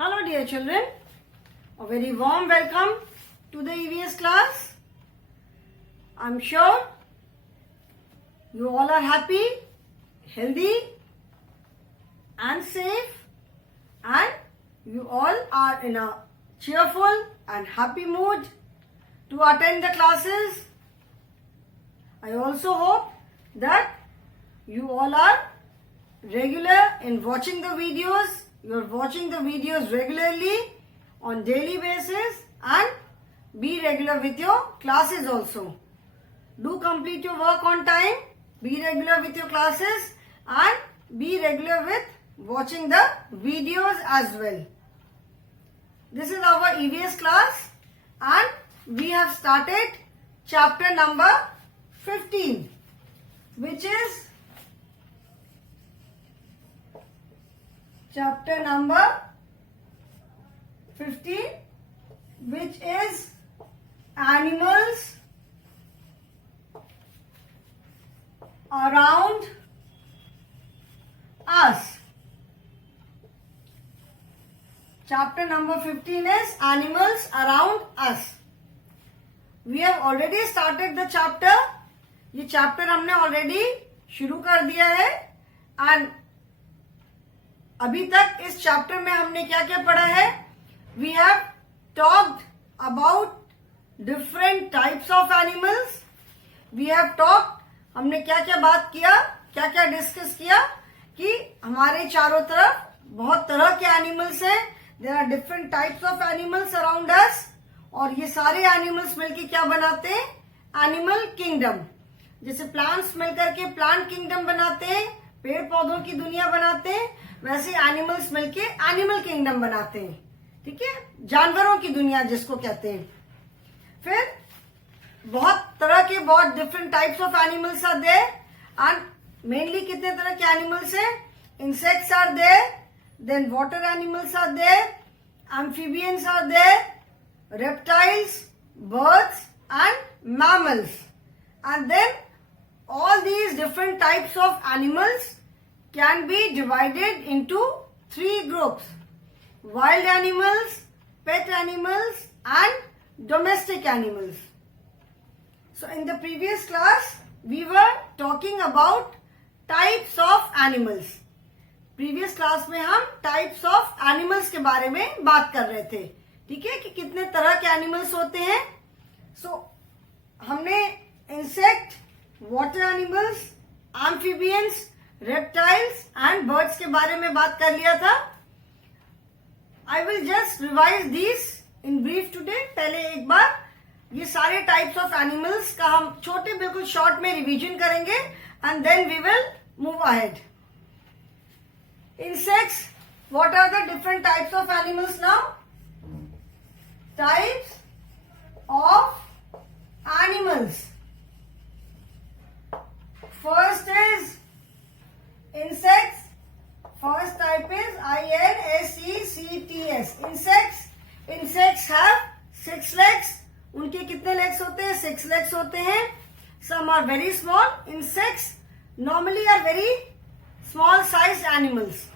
Hello dear children, a very warm welcome to the EVS class. I'm sure you all are happy, healthy and safe, and you all are in a cheerful and happy mood to attend the classes. I also hope that you all are regular in watching the videos. You're watching the videos regularly on daily basis and be regular with your classes also. Do complete your work on time, be regular with your classes and be regular with watching the videos as well. This is our EVS class and we have started chapter number 15, which is chapter number 15, which is animals around us. Chapter number 15 is animals around us. We have already started the chapter. ये chapter हमने already शुरू कर दिया है and अभी तक इस chapter में हमने क्या क्या पढ़ा है? We have talked about different types of animals. We have talked, हमने क्या क्या बात किया, क्या क्या डिस्कस किया कि हमारे चारों तरफ बहुत तरह के एनिमल्स हैं. There are different types of animals around us और ये सारे एनिमल्स मिलके क्या बनाते हैं? Animal kingdom. जैसे प्लांट्स मिलकर के प्लांट किंगडम बनाते हैं, पेड़ पौधों की दुनिया बनाते हैं, वैसे एनिमल्स मिलके एनिमल किंगडम बनाते हैं. ठीक है, जानवरों की दुनिया जिसको कहते हैं. फिर बहुत तरह के बहुत different types of animals are there and mainly कितने तरह के एनिमल्स हैं? Insects are there, then water animals are there, amphibians are there, reptiles, birds and mammals. And then all these different types of animals can be divided into three groups: wild animals, pet animals and domestic animals. So in the previous class we were talking about types of animals. Previous class में हम types of animals के बारे में बात कर रहे थे. ठीक है, कि कितने तरह के animals होते हैं. So हमने insect, water animals, amphibians, reptiles and birds के बारे में बात कर लिया था. I will just revise this in brief today. पहले एक बार ये सारे टाइप्स ऑफ एनिमल्स का हम छोटे बिल्कुल शॉर्ट में रिवीजन करेंगे and then we will move ahead. Insects, what are the different types of animals now? Types of animals. First is insects. First type is insects. Insects. Insects have 6 legs. उनके कितने legs होते हैं? 6 legs होते हैं. Some are very small. Insects normally are very small sized animals.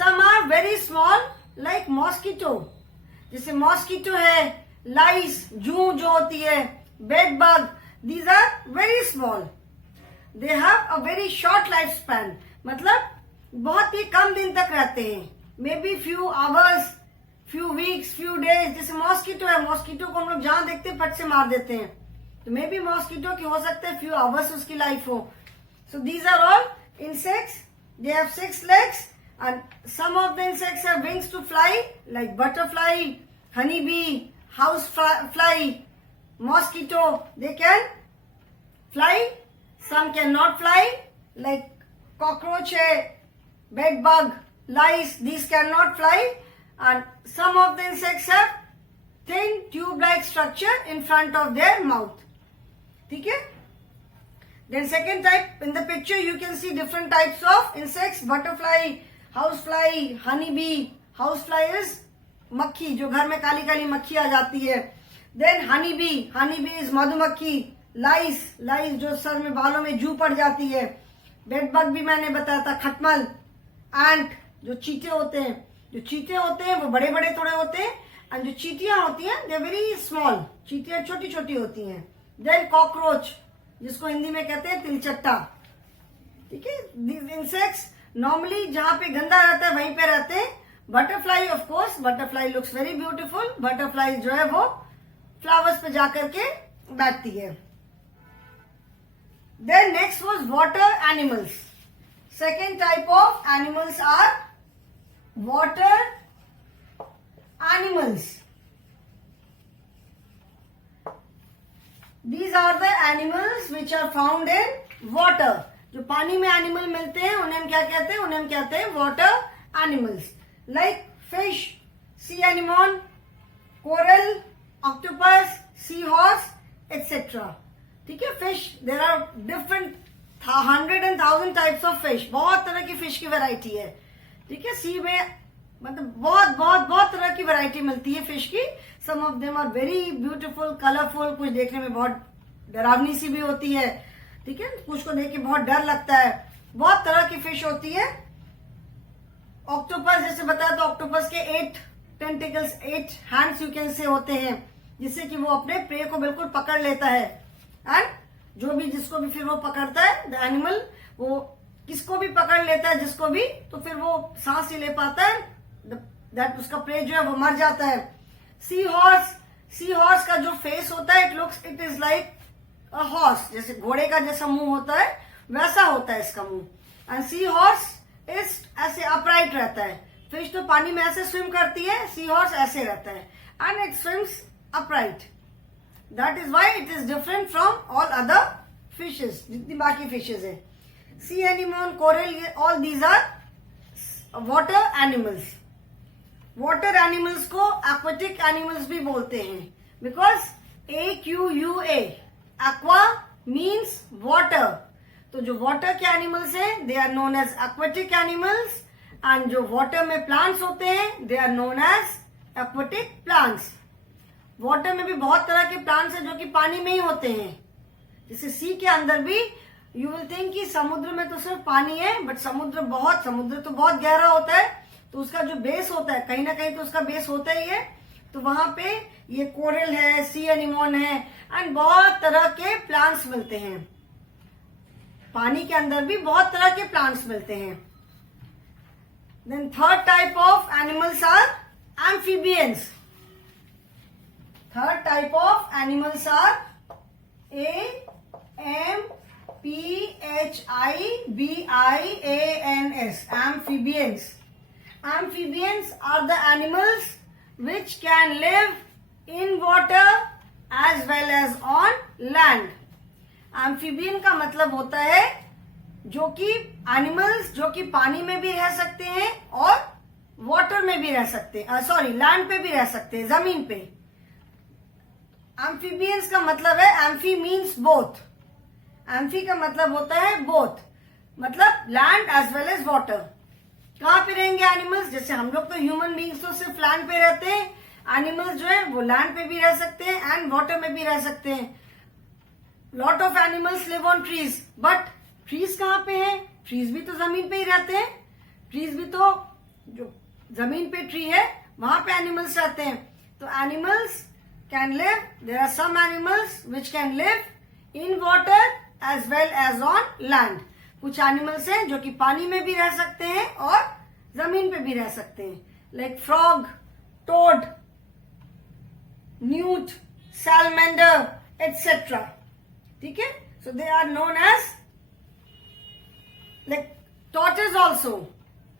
Some are very small like mosquito. जैसे mosquito है, lice, जूं जो होती है, bed bug. These are very small. They have a very short lifespan. मतलब बहुत ही कम दिन तक रहते हैं. Maybe few hours, few weeks, few days. जैसे मॉस्किटो है, मॉस्किटो को हम लोग जहां देखते हैं फट से मार देते हैं. तो मे बी मॉस्किटो की हो सकता है few hours उसकी लाइफ हो. So these are all insects. They have 6 legs and some of the insects have wings to fly like butterfly, honeybee, house fly, mosquito. They can fly. Some cannot fly, like cockroach, bed bug, lice. These cannot fly, and some of the insects have thin tube-like structure in front of their mouth. Okay. Then second type in the picture you can see different types of insects: butterfly, housefly, honeybee. Housefly is मक्खी जो घर में काली काली मक्खी आ जाती है. Then honeybee. Honeybee is मधुमक्खी. लाइस, लाइस जो sir में बालों में जू पड़ जाती है. बेड बग भी मैंने बताया था, खटमल, एंट जो चीटे होते हैं. जो चीते होते हैं वो बड़े बड़े थोड़े होते हैं, एंड जो चीटियां होती हैं दे वेरी स्मॉल, चीटियां छोटी छोटी होती हैं। देन कॉकरोच, जिसको हिंदी में कहते हैं तिलचट्टा, ठीक है। दीज इंसेक्ट्स नॉर्मली जहां पे गंदा रहता है वहीं पे रहते हैं। Butterfly, of course butterfly looks very beautiful, butterfly जो है वो फ्लावर्स पे जाकर के बैठती है। Then next was water animals. Second type of animals are water animals. These are the animals which are found in water. जो पानी में एनिमल मिलते हैं उन्हें हम क्या कहते हैं? उन्हें हम कहते हैं water animals, like fish, sea anemone, coral, octopus, sea horse etcetera. ठीक है। Fish, there are different 100 and 1000 types of fish, बहुत तरह की फिश की वैरायटी है। ठीक है। सी में मतलब बहुत तरह की वैरायटी मिलती है फिश की। Some of them are very beautiful, colourful, कुछ देखने में बहुत डरावनी सी भी होती है। ठीक है। कुछ को देख के बहुत डर लगता है। बहुत तरह की फिश होती है। ऑक्टोपस जैसे बताया तो ऑक्टोपस के 8 tentacles, 8 hands you can say होते हैं, जिससे कि वो अपने प्रे को बिल्कुल पकड़ लेता है। एंड जो भी जिसको भी फिर वो पकड़ता है, द एनिमल, वो किसको भी पकड़ लेता है, जिसको भी, तो फिर वो सांस ही ले पाता है, दैट उसका प्रे जो है वो मर जाता है। सी हॉर्स, सी हॉर्स का जो फेस होता है, it is like a horse, जैसे घोड़े का जैसा मुंह होता है वैसा होता है इसका मुंह। एंड सी हॉर्स इज ऐसे अपराइट रहता है। फिश तो पानी में ऐसे स्विम करती है, सी हॉर्स ऐसे रहता है, and it swims upright. That is why it is different from all other fishes, जितनी बाकी फिशेज है। Sea anemone, coral, all these are water animals. Water animals को एक्वेटिक एनिमल्स भी बोलते हैं, because AQUA, aqua means water. तो जो water के एनिमल्स हैं they are known as aquatic animals, and जो वाटर में प्लांट्स होते हैं they are known as aquatic plants. Water में भी बहुत तरह के प्लांट्स हैं जो कि पानी में ही होते हैं। जैसे सी के अंदर भी यू विल थिंक कि समुद्र में तो सिर्फ पानी है, बट समुद्र तो बहुत गहरा होता है, तो उसका जो बेस होता है कहीं ना कहीं तो उसका बेस होता ही है। तो वहां पे ये कोरल है, सी एनिमोन है, एंड बहुत तरह के प्लांट्स मिलते हैं। पानी के अंदर भी बहुत तरह के प्लांट्स मिलते हैं। Then third type of animals are amphibians. Third type of animals are AMPHIBIANS, amphibians. Amphibians are the animals which can live in water as well as on land. Amphibian का मतलब होता है जो कि एनिमल्स जो कि पानी में भी रह सकते हैं और वाटर में भी रह सकते हैं, सॉरी लैंड पे भी रह सकते हैं, जमीन पे। एम्फीबियंस का मतलब है, एम्फी मीन्स बोथ। एम्फी का मतलब होता है बोथ, मतलब land as well as water. कहाँ पे रहेंगे एनिमल्स? जैसे हम लोग तो ह्यूमन बींग्स तो सिर्फ लैंड पे रहते हैं, एनिमल्स जो है वो लैंड पे भी रह सकते हैं एंड वाटर में भी रह सकते हैं। Lot of animals live on trees, but trees कहाँ पे है? ट्रीज भी तो जमीन पे ही रहते हैं। ट्रीज भी तो जो जमीन पे ट्री है वहां पे एनिमल्स रहते हैं। तो animals can live, there are some animals which can live in water as well as on land. कुछ एनिमल्स हैं जो कि पानी में भी रह सकते हैं और जमीन पे भी रह सकते हैं, like frog, toad, newt, salamander etcetera. ठीक है। So they are known as like tortoise also.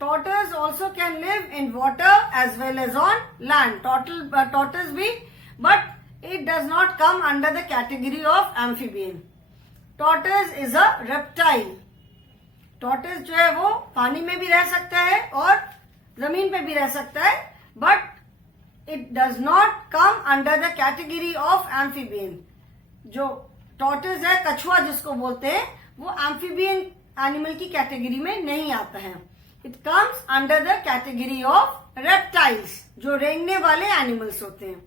Tortoise also can live in water as well as on land. Tortoise भी, but it does not come under the category of amphibian. Tortoise is a reptile. Tortoise जो है वो पानी में भी रह सकता है और जमीन पे भी रह सकता है, but it does not come under the category of amphibian. जो tortoise है, कछुआ जिसको बोलते हैं, वो amphibian एनिमल की कैटेगरी में नहीं आता है। It comes under the category of reptiles, जो रेंगने वाले एनिमल्स होते हैं।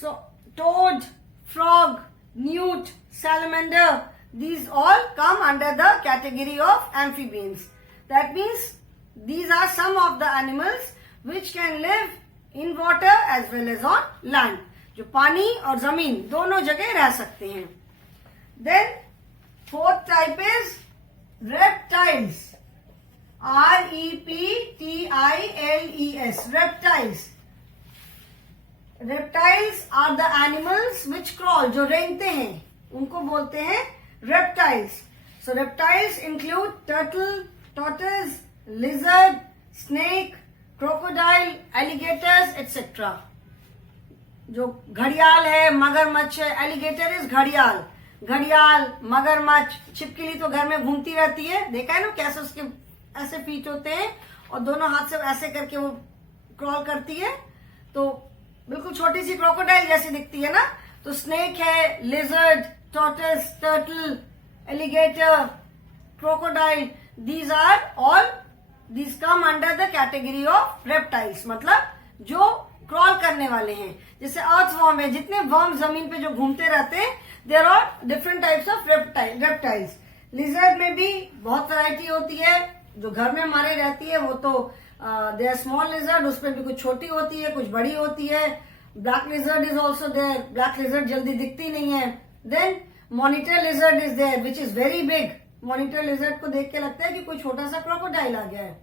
So toad, frog, newt, salamander, these all come under the category of amphibians. That means these are some of the animals which can live in water as well as on land, जो पानी और जमीन दोनों जगह रह सकते हैं. Then fourth type is reptiles. REPTILES, reptiles. Reptiles are the animals which crawl, जो रेंगते हैं उनको बोलते हैं reptiles. So reptiles include turtle, tortoise, lizard, snake, crocodile, alligators, etc. जो घड़ियाल है, मगरमच्छ है. एलिगेटर इज घड़ियाल. घड़ियाल, मगरमच्छ, छिपकली तो घर में घूमती रहती है. देखा है ना कैसे उसके ऐसे फीट होते हैं और दोनों हाथ से ऐसे करके वो क्रॉल करती है, तो बिल्कुल छोटी सी क्रोकोडाइल जैसी दिखती है ना. तो स्नेक है, lizard, tortoise, turtle, alligator, crocodile, these come under the category of reptiles. मतलब जो क्रॉल करने वाले हैं. जैसे अर्थवर्म है, जितने वर्म जमीन पे जो घूमते रहते हैं, there are different types of reptiles. Lizard में भी बहुत वैरायटी होती है. जो घर में हमारे रहती है वो तो दे आर स्मॉल लिजर्ड, उसमें भी कुछ छोटी होती है, कुछ बड़ी होती है. Black lizard is also there. Black lizard जल्दी दिखती नहीं है. Then monitor lizard is there which is very big. Monitor lizard को देख के लगता है कि कोई छोटा सा क्रोकोडाइल आ गया है.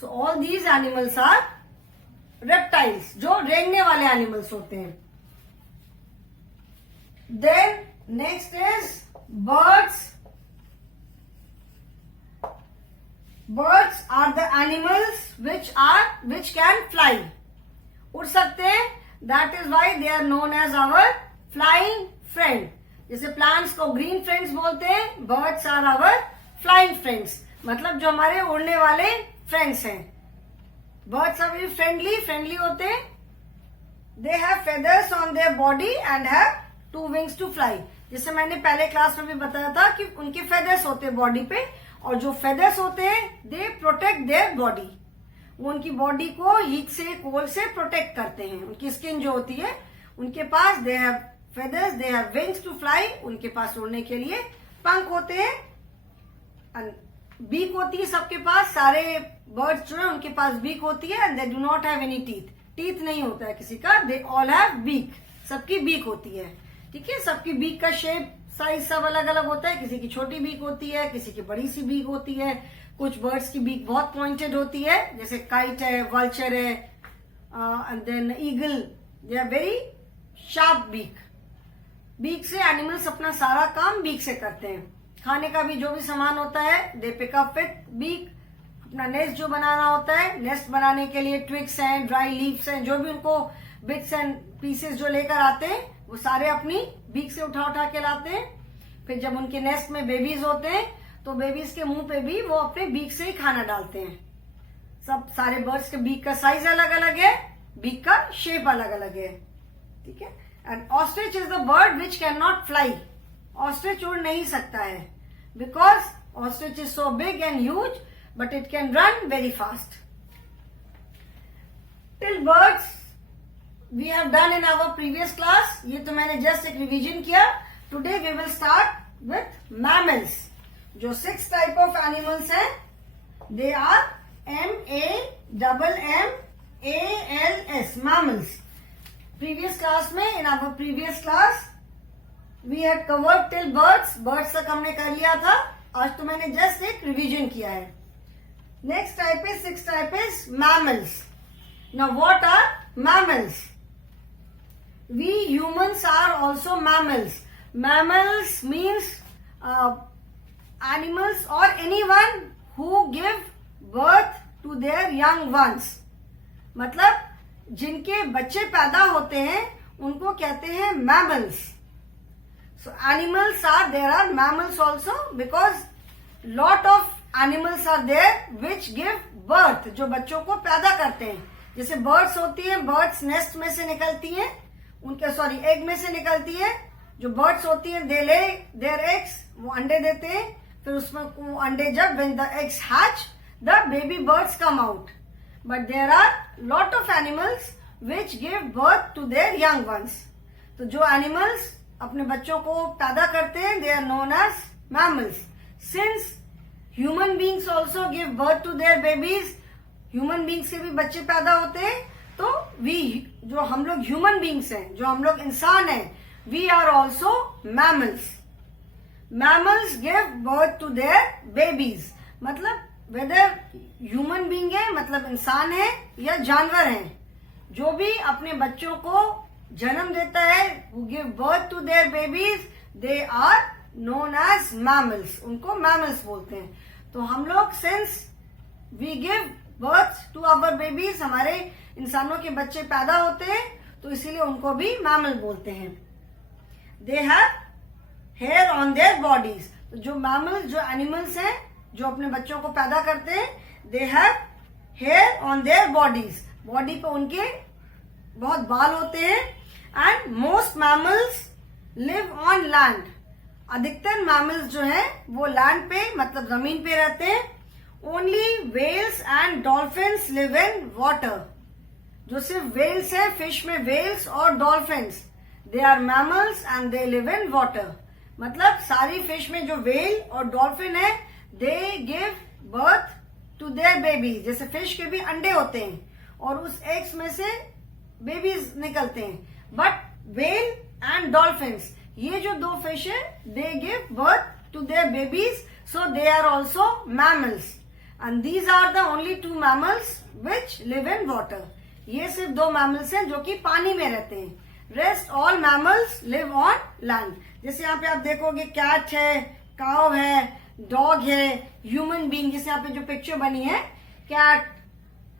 So all these animals are reptiles, जो रेंगने वाले एनिमल्स होते हैं. Then next is birds. Birds are the animals which can fly. उड़ सकते हैं. That is why they are known as our flying friend. जैसे प्लांट्स को ग्रीन फ्रेंड्स बोलते हैं, birds are our flying friends. मतलब जो हमारे उड़ने वाले फ्रेंड्स हैं. बर्ड्स आर वेरी फ्रेंडली होते हैं. They have feathers on their body and have 2 wings to fly. जैसे मैंने पहले क्लास में भी बताया था कि उनके फेदर्स होते हैं बॉडी पे, और जो फेदर्स होते हैं दे प्रोटेक्ट देयर बॉडी. वो उनकी बॉडी को हीट से, कोल्ड से प्रोटेक्ट करते हैं. उनकी स्किन जो होती है, उनके पास they have feathers, they have wings to fly. उनके पास उड़ने के लिए पंख होते हैं. बीक होती है सबके पास. सारे बर्ड्स जो है उनके पास बीक होती है. And they do not have any teeth. Teeth नहीं होता है किसी का. They all have beak. सबकी बीक होती है. ठीक है. सबकी बीक का शेप, साइज सब अलग अलग होता है. किसी की छोटी बीक होती है, किसी की बड़ी सी बीक होती है. कुछ बर्ड्स की बीक बहुत पॉइंटेड होती है, जैसे काइट है, वल्चर है, and then eagle. They are very sharp beak. Beak से एनिमल्स अपना सारा काम बीक से करते हैं. खाने का भी जो भी सामान होता है, दे पिक अप विथ बीक. अपना नेस्ट जो बनाना होता है, नेस्ट बनाने के लिए ट्विग्स हैं, ड्राई लीव्स हैं, जो भी उनको बिट्स एंड पीसेस जो लेकर आते हैं, वो सारे अपनी बीक से उठा के लाते हैं. फिर जब उनके नेस्ट में बेबीज होते हैं, तो बेबीज के मुंह पे भी वो अपने बीक से ही खाना डालते हैं. सब सारे बर्ड्स के बीक का साइज अलग अलग है, बीक का शेप अलग अलग है. ठीक है. And ostrich is the bird which can not fly. Ostrich उड़ नहीं सकता है, because ostrich is so big and huge, but it can run very fast. Till birds we have done in our previous class. ये तो मैंने just एक revision किया. Today we will start with mammals. जो 6 type of animals हैं, they are MAMMALS, mammals. Previous class में, in our previous class, we had covered till birds. Birds तक हमने कर लिया था. आज तो मैंने जस्ट एक रिवीजन किया है. Next type is 6 type is mammals. Now what are mammals? We humans are also mammals. Mammals means animals or anyone who give birth to their young ones. मतलब जिनके बच्चे पैदा होते हैं उनको कहते हैं mammals. So animals are, there are mammals also, because lot of animals are there which give birth, जो बच्चों को पैदा करते हैं. जैसे बर्ड्स होती है, बर्ड्स नेस्ट में से निकलती है, उनके एग में से निकलती है. जो बर्ड्स होती है, दे ले देयर एग्स, वो अंडे देते हैं. फिर उसमें वो अंडे जब when the eggs hatch, the baby birds come out. But there are lot of animals which give birth to their young ones. तो जो एनिमल्स अपने बच्चों को पैदा करते हैं, they are known as mammals. Since human beings also give birth to their babies, human beings के भी बच्चे पैदा होते हैं, तो वी जो हम लोग ह्यूमन बींग्स हैं, जो हम लोग इंसान हैं, we are also mammals. Mammals give birth to their babies. मतलब वेदर ह्यूमन बींग है, मतलब इंसान है या जानवर है, जो भी अपने बच्चों को जन्म देता है, who give birth to their babies, they are known as mammals. उनको mammals बोलते हैं. तो हम लोग since we give birth to our babies, हमारे इंसानों के बच्चे पैदा होते हैं, तो इसीलिए उनको भी mammal बोलते हैं. They have hair on their bodies. तो जो mammals, जो animals हैं, जो अपने बच्चों को पैदा करते हैं, they have hair on their bodies. Body पे उनके बहुत बाल होते हैं. And most mammals live on land. अधिकतर मैमल्स जो है वो लैंड पे, मतलब जमीन पे रहते हैं. Only whales and dolphins live in water. जो सिर्फ वेल्स है, फिश में वेल्स और dolphins, they are mammals and they live in water. मतलब सारी फिश में जो वेल और डॉल्फिन है, they give birth to their babies. जैसे फिश के भी अंडे होते हैं और उस एग्स में से बेबीज निकलते हैं. बट वेल एंड डॉल्फिन्स, ये जो दो फिश है, they give birth to their babies, so they are also mammals. And these are the only 2 mammals which live in water. ये सिर्फ 2 मैमल्स हैं जो कि पानी में रहते हैं. Rest all mammals live on land. जैसे यहाँ पे आप देखोगे कैट है, काव है, डॉग है, ह्यूमन बींग. जैसे यहाँ पे जो पिक्चर बनी है, cat,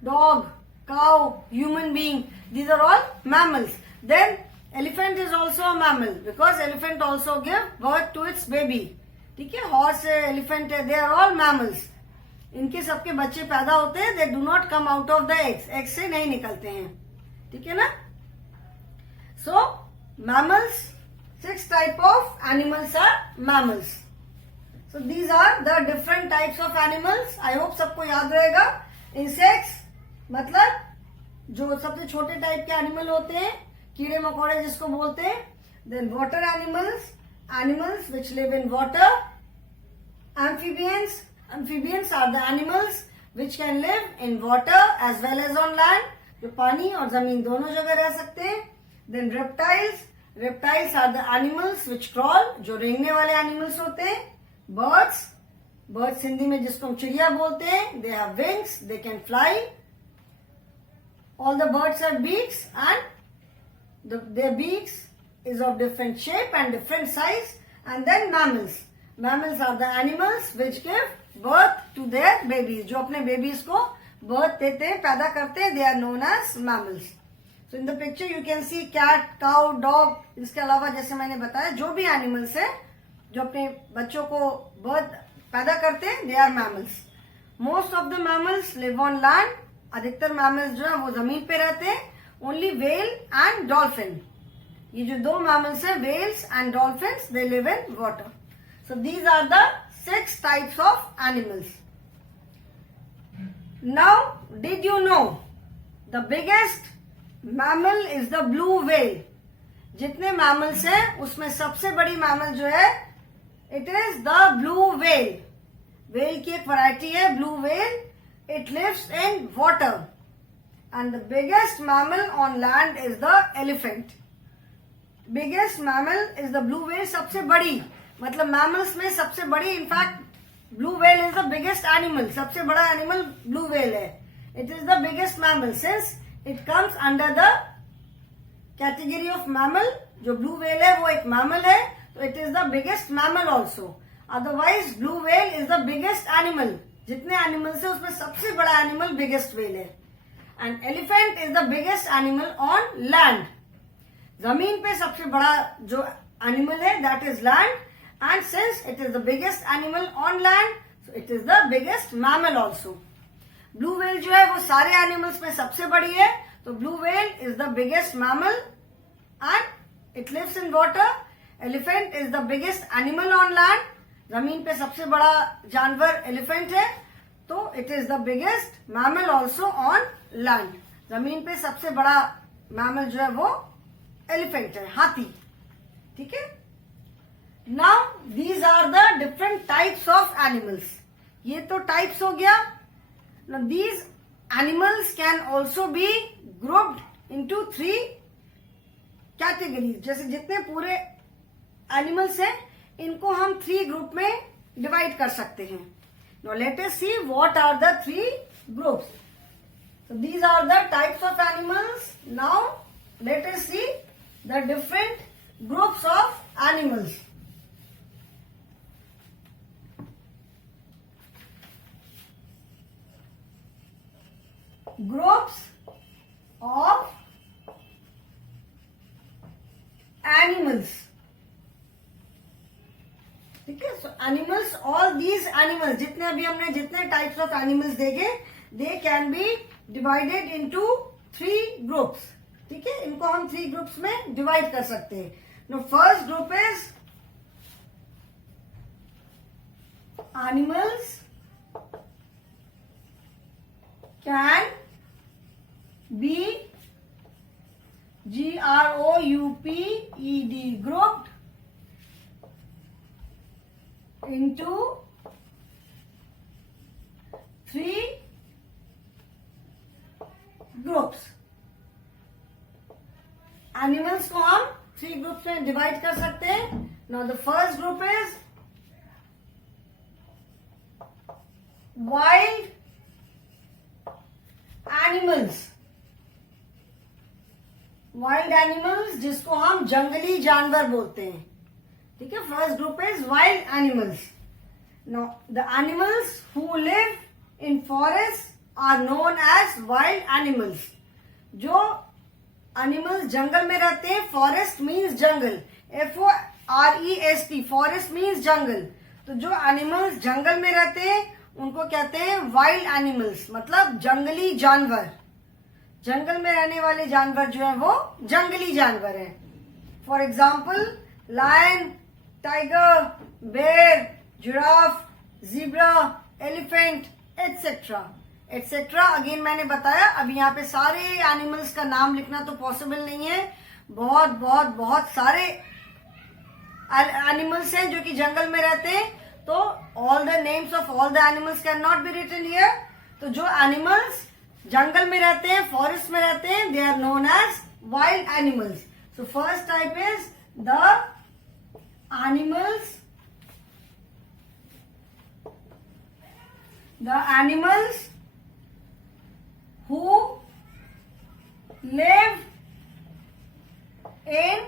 dog, cow, human being, these are all mammals. Then elephant is also a mammal because elephant also give birth to its baby. ठीक है, horse है, elephant है, they are all mammals. इनके सबके बच्चे पैदा होते हैं. They do not come out of the eggs. eggs से नहीं निकलते हैं. ठीक है ना. So mammals, 6 type of animals are mammals. So these are the different types of animals. I hope सबको याद रहेगा. Insects मतलब जो सबसे छोटे टाइप के एनिमल होते हैं, कीड़े मकोड़े जिसको बोलते हैं. Then water animals, animals which live in water. Amphibians, amphibians are the animals which can live in water as well as on land, जो पानी और जमीन दोनों जगह रह सकते हैं. Then reptiles, reptiles are the animals which crawl, जो रेंगने वाले एनिमल्स होते हैं. बर्ड्स, बर्ड्स हिंदी में जिसको हम चिड़िया बोलते हैं, they have wings, they can fly. All the birds have beaks and their beaks is of different shape and different size. And then mammals. Mammals are the animals which give birth to their babies. जो अपने babies को birth देते हैं, पैदा करते हैं, they are known as mammals. So in the picture you can see cat, cow, dog. इसके अलावा जैसे मैंने बताया, जो भी animals है जो अपने बच्चों को birth पैदा करते हैं, they are mammals. Most of the mammals live on land. अधिकतर मैमल्स जो है वो जमीन पे रहते हैं. ओनली वेल एंड डॉल्फिन, ये जो 2 मैमल्स हैं, whales and dolphins, they live in water. So these are the 6 types of animals. Now did you know the biggest mammal is the blue whale. जितने मैमल्स हैं उसमें सबसे बड़ी mammal जो है, it is the blue whale. Whale की एक variety है blue whale. It lives in water. And the biggest mammal on land is the elephant. Biggest mammal is the blue whale. सबसे बड़ी, मतलब mammals में सबसे बड़ी. In fact, blue whale is the biggest animal. सबसे बड़ा animal blue whale है. It is the biggest mammal since it comes under the category of mammal. जो blue whale है वो एक mammal है, तो it is the biggest mammal also. Otherwise, blue whale is the biggest animal. जितने animals है उसमें सबसे बड़ा एनिमल बिगेस्ट व्हेल है. And elephant is the biggest animal on land. जमीन पे सबसे बड़ा जो एनिमल है that is land. And since it is the biggest animal on land, so it is the biggest mammal also. Blue whale जो है वो सारे एनिमल्स में सबसे बड़ी है. तो blue whale is the biggest mammal and it lives in water. Elephant is the biggest animal on land. जमीन पे सबसे बड़ा जानवर एलिफेंट है, तो it is the biggest mammal also on land. जमीन पे सबसे बड़ा मैमल जो है वो एलिफेंट है, हाथी. ठीक है. Now these are the different types of animals. ये तो टाइप्स हो गया. Now these animals can also be grouped into 3 categories. जैसे जितने पूरे एनिमल्स हैं इनको हम 3 ग्रुप में डिवाइड कर सकते हैं. Now let us see what are the 3 groups. So these are the types of animals. Now let us see the different groups of animals. Groups of animals. ठीक है. So animals, all these animals, जितने अभी हमने जितने types of animals देखे, they can be divided into 3 groups. ठीक है. इनको हम 3 groups में divide कर सकते हैं. Now first group is animals can be GROUPED grouped into 3 groups. Animals को हम 3 ग्रुप्स में डिवाइड कर सकते हैं. Now the first group is wild animals. Wild animals जिसको हम जंगली जानवर बोलते हैं. ठीक है. First group is wild animals. Now the animals who live in forest are known as wild animals. जो एनिमल्स जंगल में रहते हैं, फॉरेस्ट मीन्स जंगल, FOREST, फॉरेस्ट मीन्स जंगल. तो जो एनिमल्स जंगल में रहते हैं उनको कहते हैं वाइल्ड एनिमल्स, मतलब जंगली जानवर. जंगल में रहने वाले जानवर जो है वो जंगली जानवर हैं. For example lion, tiger, bear, giraffe, zebra, elephant, etcetera etcetera. Again मैंने बताया अभी यहाँ पे सारे एनिमल्स का नाम लिखना तो पॉसिबल नहीं है. बहुत बहुत बहुत सारे एनिमल्स हैं जो कि जंगल में रहते हैं. तो all the names of all the animals can not be written here. तो जो एनिमल्स जंगल में रहते हैं, फॉरेस्ट में रहते हैं, they are known as wild animals. So first type is the animals who live in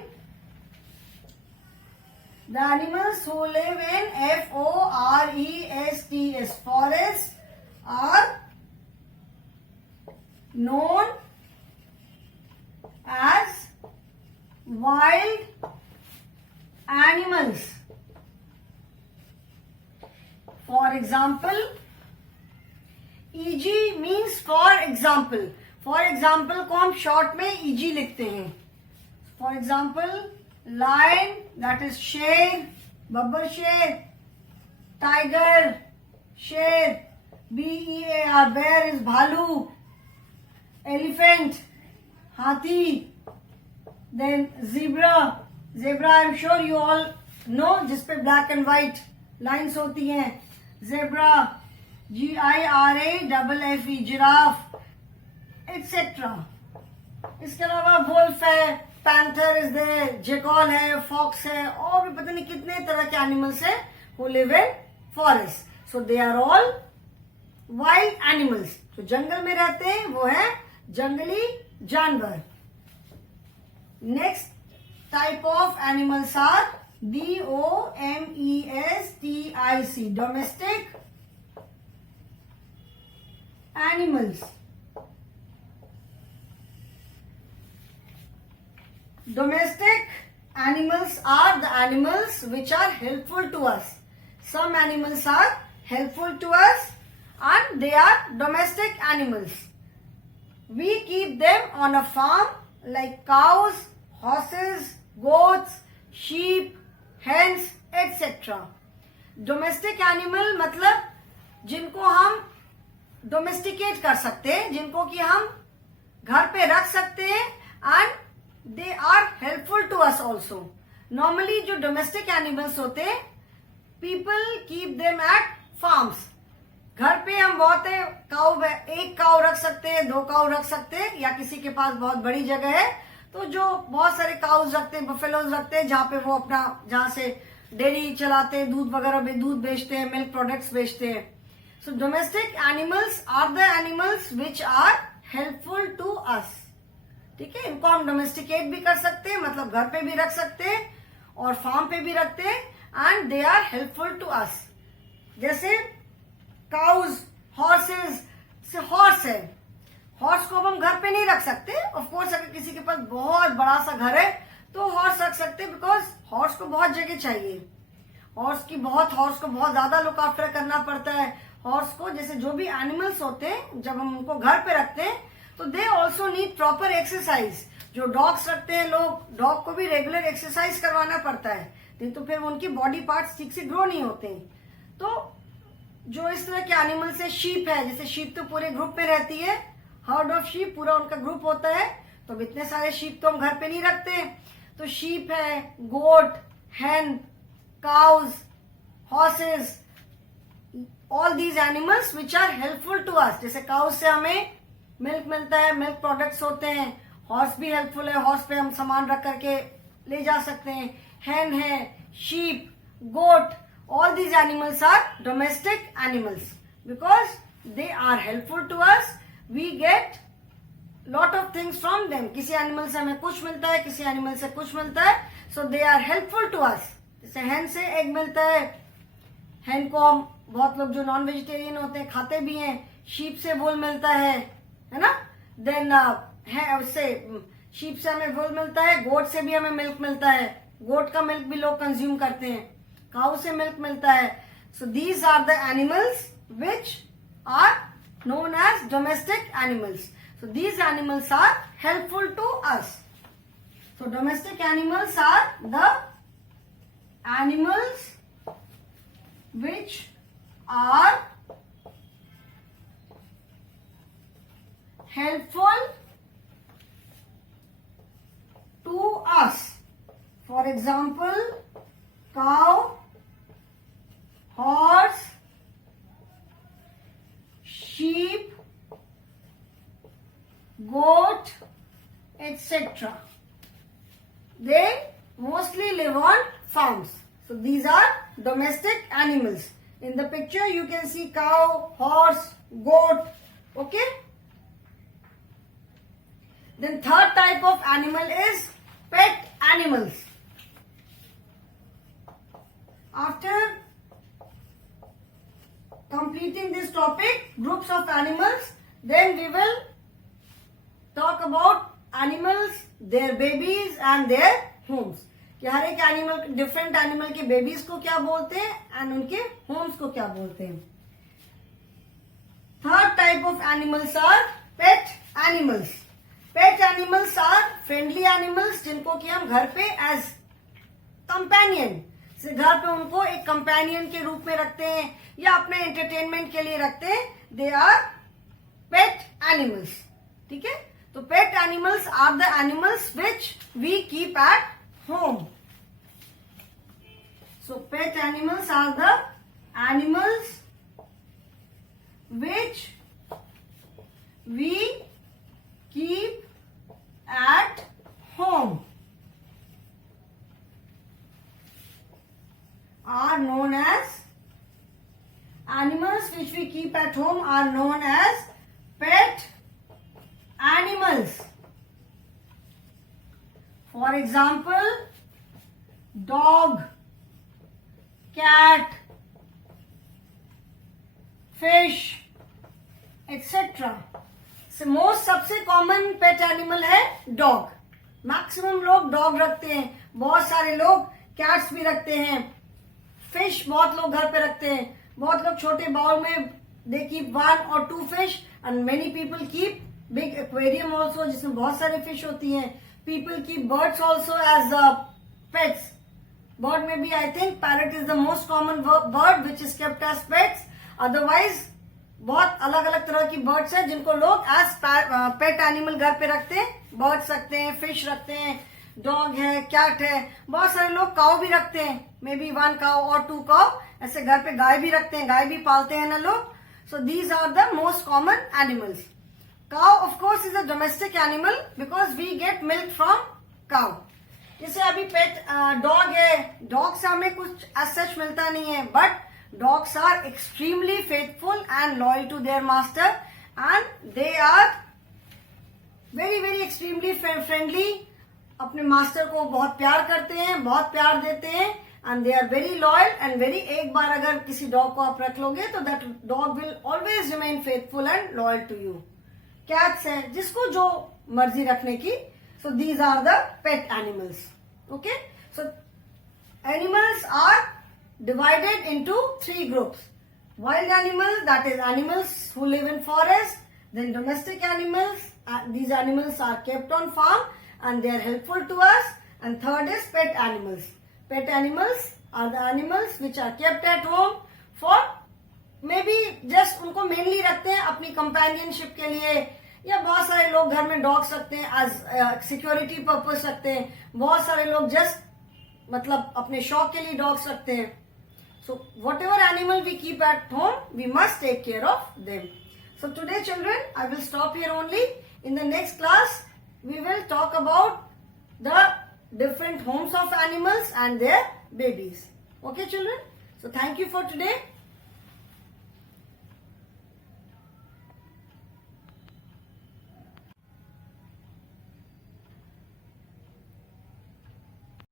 FOREST forest are known as wild animals. For example, EG means for example. For example को हम short में EG लिखते हैं. For example, lion, that is शेर, बब्बर शेर, tiger, शेर, BEAR, bear is भालू, elephant, हाथी, then zebra. Zebra I'm sure you all know, जिसपे black and white lines होती हैं. Zebra, GIRAFFE, giraffe, etcetera. इसके अलावा वुल्फ है, पैंथर इज देयर, जेकॉल है, फॉक्स है, और भी पता नहीं कितने तरह के एनिमल्स हैं who live in forest. So they are all wild animals. जो जंगल में रहते हैं वो है जंगली जानवर. Next type of animals are DOMESTIC, domestic animals. Domestic animals are the animals which are helpful to us. Some animals are helpful to us and they are domestic animals. We keep them on a farm like cows, horses, goats, sheep, hens, etc. Domestic animal मतलब जिनको हम domesticate कर सकते हैं, जिनको कि हम घर पे रख सकते हैं, and they are helpful to us also. Normally जो डोमेस्टिक एनिमल्स होते हैं, people keep them at farms. घर पे हम बहुत है काऊ, एक काऊ रख सकते हैं, 2 काऊ रख सकते हैं, या किसी के पास बहुत बड़ी जगह है तो जो बहुत सारे काउज रखते हैं, बफेलोज रखते हैं, जहाँ पे वो अपना, जहाँ से डेयरी चलाते हैं, दूध वगैरह दूध बेचते हैं, मिल्क प्रोडक्ट्स बेचते हैं. So domestic animals are the animals which are helpful to us. ठीक है, इनको हम डोमेस्टिकेट भी कर सकते हैं, मतलब घर पे भी रख सकते हैं और फार्म पे भी रखते हैं, and they are helpful to us. जैसे काउज, हॉर्सेस, से हॉर्स है, हॉर्स को हम घर पे नहीं रख सकते. ऑफ कोर्स अगर किसी के पास बहुत बड़ा सा घर है तो हॉर्स रख सकते हैं, बिकॉज हॉर्स को बहुत जगह चाहिए. हॉर्स को बहुत ज्यादा लुक आफ्टर करना पड़ता है. हॉर्स को, जैसे जो भी एनिमल्स होते हैं, जब हम उनको घर पे रखते हैं तो they also need proper exercise. जो डॉग्स रखते हैं लोग, डॉग को भी रेगुलर एक्सरसाइज करवाना पड़ता है, नहीं तो फिर उनकी बॉडी पार्ट्स ठीक से ग्रो नहीं होते. तो जो इस तरह के एनिमल्स है, शीप है, जैसे शीप तो पूरे ग्रुप में रहती है, हर्ड ऑफ शीप, पूरा उनका ग्रुप होता है. तो इतने सारे शीप तो हम घर पे नहीं रखते. तो शीप है, गोट, hen, cows, horses, all these animals which are helpful to us. जैसे काउस से हमें मिल्क मिलता है, मिल्क प्रोडक्ट्स होते हैं. हॉर्स भी हेल्पफुल है, हॉर्स पे हम सामान रख करके ले जा सकते हैं. hen है, sheep, goat, all these animals are domestic animals because they are helpful to us. We get lot of things from them. किसी एनिमल से हमें कुछ मिलता है, किसी एनिमल से कुछ मिलता है. So they are helpful to us. जैसे hen से एग मिलता है, hen को हम, बहुत लोग जो नॉन वेजिटेरियन होते हैं खाते भी हैं. शीप से वूल मिलता है ना. देन उससे शीप से हमें वूल मिलता है. गोट से भी हमें मिल्क मिलता है, गोट का मिल्क भी लोग कंज्यूम करते हैं. काऊ से मिल्क मिलता है. So these are the animals which are known as domestic animals. So these animals are helpful to us. So domestic animals are the animals which are helpful to us. For example, cow, horse, sheep, goat, etc. They mostly live on farms. So these are domestic animals. In the picture you can see cow, horse, goat. Okay. Then third type of animal is pet animals. After completing this topic, groups of animals, then we will talk about animals, their babies and their homes. कि हर एक animal, different animal के babies को क्या बोलते हैं and उनके Holmes को क्या बोलते हैं. Third type of animals are pet animals. Pet animals are friendly animals, जिनको कि हम घर पे एज कंपेनियन, घर पे उनको एक कंपेनियन के रूप में रखते हैं या अपने एंटरटेनमेंट के लिए रखते हैं. They are pet animals. ठीक है. तो pet animals are the animals which we keep at home. So pet animals are the animals which we keep at home are known as animals which we keep at home are known as pet animals. For example, dog, cat, fish, etc. So most सबसे common pet animal है dog. Maximum लोग dog रखते हैं, बहुत सारे लोग cats भी रखते हैं. फिश बहुत लोग घर पे रखते हैं. बहुत लोग छोटे बाउल में they keep 1 or 2 fish and many people keep big aquarium also जिसमें बहुत सारे फिश होती हैं. People keep birds also as pets. Bird में भी I think parrot is the most common bird which is kept as pets. Otherwise बहुत अलग अलग तरह की बर्ड्स हैं जिनको लोग एज पेट एनिमल घर पे रखते हैं. बर्ड्स रखते हैं, फिश रखते हैं, डॉग है, कैट है. बहुत सारे लोग काऊ भी रखते हैं, मे बी 1 काऊ और 2 काऊ. ऐसे घर पे गाय भी रखते हैं, गाय भी पालते हैं ना लोग. So these are the most common animals. Cow of course is a domestic animal because we get milk from cow. जैसे अभी पेट डॉग है, डॉग से हमें कुछ as such मिलता नहीं है, but dogs are extremely faithful and loyal to their master and they are very very extremely friendly. अपने मास्टर को बहुत प्यार करते हैं, बहुत प्यार देते हैं and they are very loyal and very, एक बार अगर किसी डॉग को आप रख लोगे तो that dog will always remain faithful and loyal to you. Cats है, जिसको जो मर्जी रखने की. So these are the pet animals. Okay, so animals are divided into 3 groups. Wild animals, that is animals who live in forest. Then domestic animals, these animals are kept on farm and they are helpful to us. And third is pet animals. Pet animals are the animals which are kept at home for maybe just उनको mainly रखते हैं अपनी companionship के लिए, या बहुत सारे लोग घर में dogs रखते हैं as security purpose रखते हैं. बहुत सारे लोग just मतलब अपने शौक के लिए dogs रखते हैं. So whatever animal we keep at home, we must take care of them. So today children, I will stop here only. In the next class, we will talk about the different homes of animals and their babies. Okay children? So thank you for today.